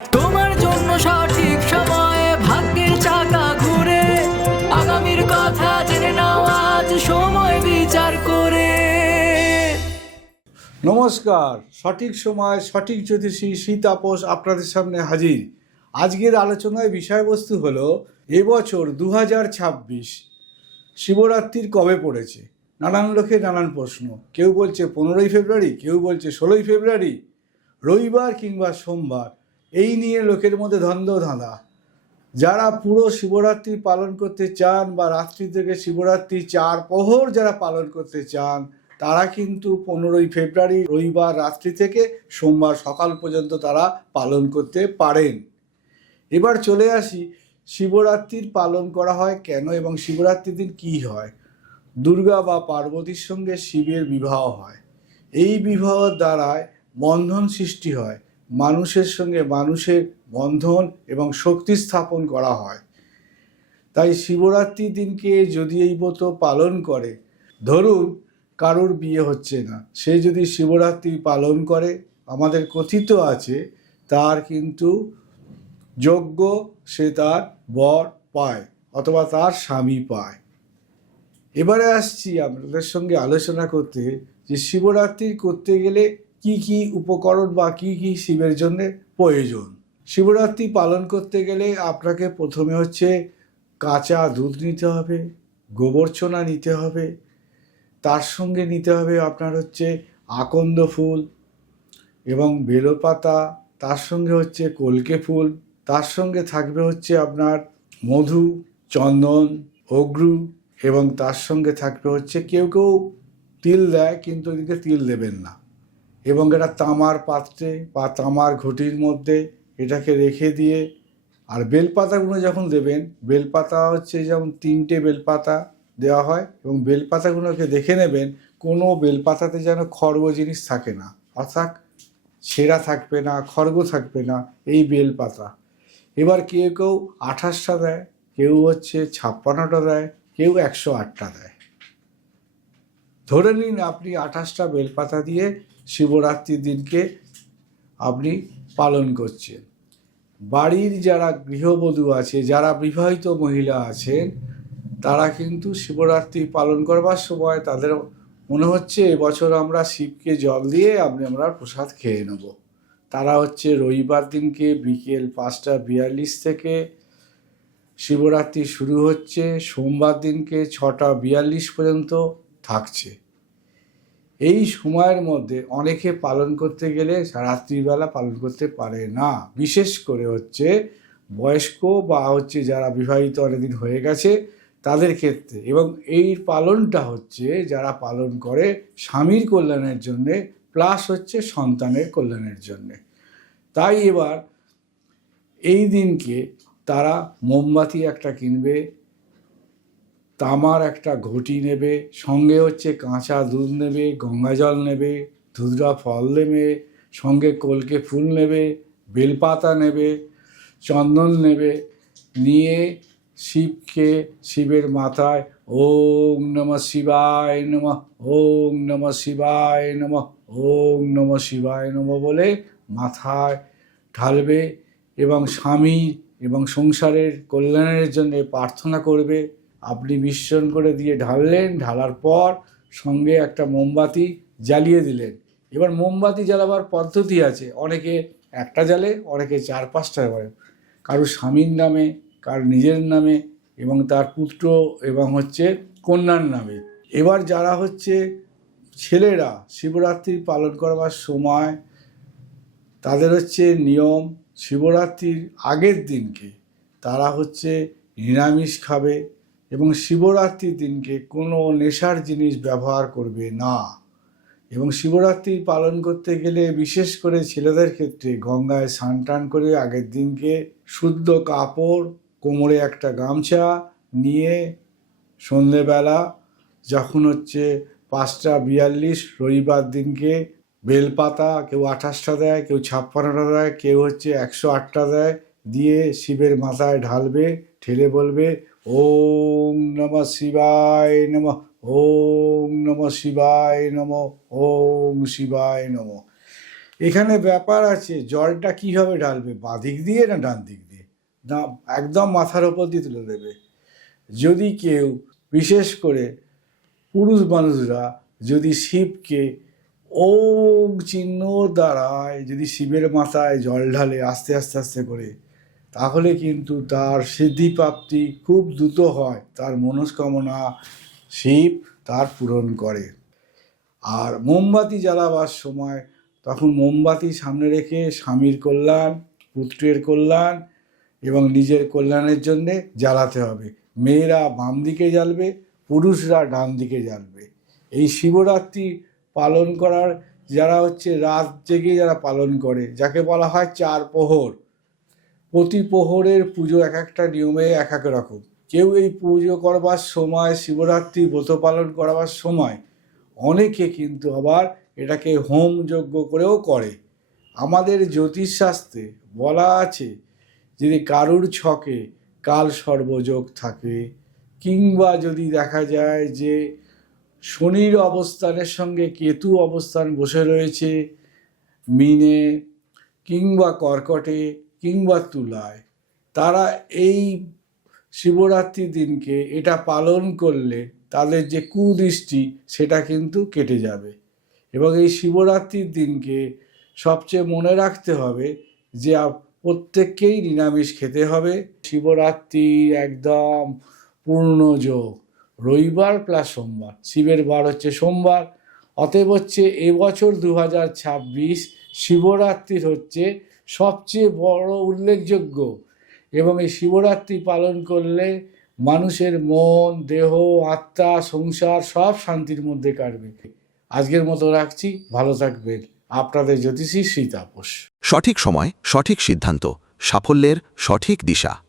তোমার জন্য সঠিক সময়ে ভাগ্যের চাকা ঘুরে, আগামীর কথা জেনে নাও আজ সময় বিচার করে। নমস্কার, সঠিক সময় সঠিক জ্যোতিষী শ্রী তাপস আপনাদের সামনে হাজির। আজকের আলোচনার বিষয়বস্তু হলো এবছর 2026 শিবরাত্রির কবে পড়েছে। নানান লোকের নানান প্রশ্ন। কেউ বলছে 15ই ফেব্রুয়ারি, কেউ বলছে 16ই ফেব্রুয়ারি, রবিবার কিংবা সোমবার। এই নিয়ে লোকের মধ্যে দ্বন্দ্ব ধাঁধা। যারা পুরো শিবরাত্রি পালন করতে চান বা রাত্রি থেকে শিবরাত্রি 4 প্রহর যারা পালন করতে চান, তারা কিন্তু 15ই ফেব্রুয়ারি রবিবার রাত্রি থেকে সোমবার সকাল পর্যন্ত তারা পালন করতে পারেন। এবার চলে আসি শিবরাত্রির পালন করা হয় কেন এবং শিবরাত্রির দিন কী হয়। দুর্গা বা পার্বতীর সঙ্গে শিবের বিবাহ হয়। এই বিবাহের দ্বারায় বন্ধন সৃষ্টি হয়, মানুষের সঙ্গে মানুষের বন্ধন এবং শক্তি স্থাপন করা হয়। তাই শিবরাত্রির দিনকে যদি এই ব্রত পালন করে, ধরুন কারোর বিয়ে হচ্ছে না, সে যদি শিবরাত্রি পালন করে, আমাদের কথিত আছে তার কিন্তু যোগ্য সে তার বর পায় অথবা তার স্বামী পায়। এবারে আসছি আপনাদের সঙ্গে আলোচনা করতে যে শিবরাত্রি করতে গেলে কি কি উপকরণ বা কি কি শিবের জন্য প্রয়োজন। শিবরাত্রি পালন করতে গেলে আপনাকে প্রথমে হচ্ছে কাঁচা দুধ নিতে হবে, গোবর্চনা নিতে হবে, তার সঙ্গে নিতে হবে আপনার হচ্ছে আকন্দ ফুল এবং বেলপাতা, তার সঙ্গে হচ্ছে কলকে ফুল, তার সঙ্গে থাকবে হচ্ছে আপনার মধু, চন্দন, অগ্রু এবং তার সঙ্গে থাকবে হচ্ছে কেউ কেউ তিল দেয়, কিন্তু এদিকে তিল দেবেন না। এবং এটা তামার পাত্রে বা তামার ঘটির মধ্যে এটাকে রেখে দিয়ে, আর বেলপাতাগুলো যখন দেবেন, বেলপাতা হচ্ছে যেমন 3টে বেলপাতা দেওয়া হয় এবং বেলপাতাগুলোকে দেখে নেবেন কোনো বেলপাতাতে যেন খড়গ জিনিস থাকে না, অর্থাৎ ছেঁড়া থাকবে না, খড়গ থাকবে না, এই বেলপাতা। এবার কেউ কেউ 28টা দেয়, কেউ হচ্ছে 56টা দেয়, কেউ 108টা দেয়। ধরে নিন আপনি 28টা বেলপাতা দিয়ে শিবরাত্রির দিনকে আপনি পালন করছেন। বাড়ির যারা গৃহবধূ আছে, যারা বিবাহিত মহিলা আছেন, তারা কিন্তু শিবরাত্রি পালন করবার সময় তাদের মনে হচ্ছে এবছর আমরা শিবকে জল দিয়ে আমরা প্রসাদ খেয়ে নেব। তারা হচ্ছে রবিবার দিনকে বিকেল 5টা 42 থেকে শিবরাত্রি শুরু হচ্ছে, সোমবার দিনকে 6টা 42 পর্যন্ত থাকছে। এই সময়ের মধ্যে অনেকে পালন করতে গেলে রাত্রিবেলা পালন করতে পারে না, বিশেষ করে হচ্ছে বয়স্ক বা হচ্ছে যারা বিবাহিত অনেকদিন হয়ে গেছে তাদের ক্ষেত্রে। এবং এই পালনটা হচ্ছে যারা পালন করে স্বামীর কল্যাণের জন্যে প্লাস হচ্ছে সন্তানের কল্যাণের জন্যে। তাই এবার এই দিনকে তারা মোমবাতি একটা কিনবে, তামার একটা ঘটি নেবে, সঙ্গে হচ্ছে কাঁচা দুধ নেবে, গঙ্গা জল নেবে, ধুতরা ফল নেবে, সঙ্গে কলকে ফুল নেবে, বেলপাতা নেবে, চন্দন নেবে, নিয়ে শিবের মাথায় ওম নমঃ শিবায় নমঃ, ওম নমঃ শিবায় নমঃ, ওম নমঃ শিবায় নমঃ বলে মাথায় ঢালবে এবং স্বামী এবং সংসারের কল্যাণের জন্য প্রার্থনা করবে। আপনি মিশ্রণ করে দিয়ে ঢাললেন, ঢালার পর সঙ্গে একটা মোমবাতি জ্বালিয়ে দিলেন। এবার মোমবাতি জ্বালাবার পদ্ধতি আছে, অনেকে একটা জ্বালে, অনেকে 4-5টা করে, কারো স্বামীর নামে, কারো নিজের নামে এবং তার পুত্র এবং হচ্ছে কন্যার নামে। এবার যারা হচ্ছে ছেলেরা শিবরাত্রি পালন করবার সময় তাদের হচ্ছে নিয়ম, শিবরাত্রির আগের দিনকে তারা হচ্ছে নিরামিষ খাবে এবং শিবরাত্রির দিনকে কোনো নেশার জিনিস ব্যবহার করবে না। এবং শিবরাত্রি পালন করতে গেলে বিশেষ করে ছেলেদের ক্ষেত্রে গঙ্গায় স্নান টান করে আগের দিনকে শুদ্ধ কাপড়, কোমরে একটা গামছা নিয়ে সন্ধেবেলা যখন হচ্ছে 5টা 42 রবিবার দিনকে বেলপাতা কেউ 28টা দেয়, কেউ 56টা দেয়, কেউ হচ্ছে 108টা দেয়, দিয়ে শিবের মাথায় ঢালবে, ঠেলে বলবে ওম নমঃ শিবায় নমঃ, ওম নমঃ শিবায় নমঃ, ওম শিবায় নমঃ। এখানে ব্যাপার আছে, জলটা কিভাবে ঢালবে, বাঁ দিক দিয়ে না ডান দিক দিয়ে, না একদম মাথার ওপর দিয়ে তুলে দেবে। যদি কেউ, বিশেষ করে পুরুষ মানুষরা, যদি শিবকে ওম চিহ্ন দ্বারায় যদি শিবের মাথায় জল ঢালে আস্তে আস্তে আস্তে করে, তাহলে কিন্তু তার সিদ্ধিপ্রাপ্তি খুব দ্রুত হয়, তার মনস্কামনা শিব তার পূরণ করে। আর মোমবাতি জ্বালাবার সময় তখন মোমবাতি সামনে রেখে স্বামীর কল্যাণ, পুত্রের কল্যাণ এবং নিজের কল্যাণের জন্যে জ্বালাতে হবে। মেয়েরা বাম দিকে জ্বালবে, পুরুষরা ডান দিকে জ্বালবে। এই শিবরাত্রি পালন করার যারা হচ্ছে রাত জেগে যারা পালন করে, যাকে বলা হয় 4 প্রহর, প্রতি প্রহরের পুজো এক একটা নিয়মে এক এক রকম। কেউ এই পুজো করবার সময়, শিবরাত্রি ব্রত পালন করবার সময় অনেকে কিন্তু আবার এটাকে হোম যজ্ঞ করেও করে। আমাদের জ্যোতিষশাস্ত্রে বলা আছে, যদি কারুর ছকে কাল সর্বযোগ থাকে, কিংবা যদি দেখা যায় যে শনির অবস্থানের সঙ্গে কেতু অবস্থান বসে রয়েছে মীনে কিংবা কর্কটে কিংবা তুলায়, তারা এই শিবরাত্রির দিনকে এটা পালন করলে তাদের যে কুদৃষ্টি সেটা কিন্তু কেটে যাবে। এবং এই শিবরাত্রির দিনকে সবচেয়ে মনে রাখতে হবে যে প্রত্যেককেই নিরামিষ খেতে হবে। শিবরাত্রি একদম পূর্ণ যোগ, রবিবার প্লাস সোমবার, শিবের বার হচ্ছে সোমবার। অতএব হচ্ছে এবছর 2026 শিবরাত্রির হচ্ছে সবচেয়ে বড় উল্লেখযোগ্য। এবং এই শিবরাত্রি পালন করলে মানুষের মন, দেহ, আত্মা, সংসার সব শান্তির মধ্যে কাটবে। আজকের মতো রাখছি, ভালো থাকবেন। আপনাদের জ্যোতিষী শ্রী তাপস। সঠিক সময় সঠিক সিদ্ধান্ত, সাফল্যের সঠিক দিশা।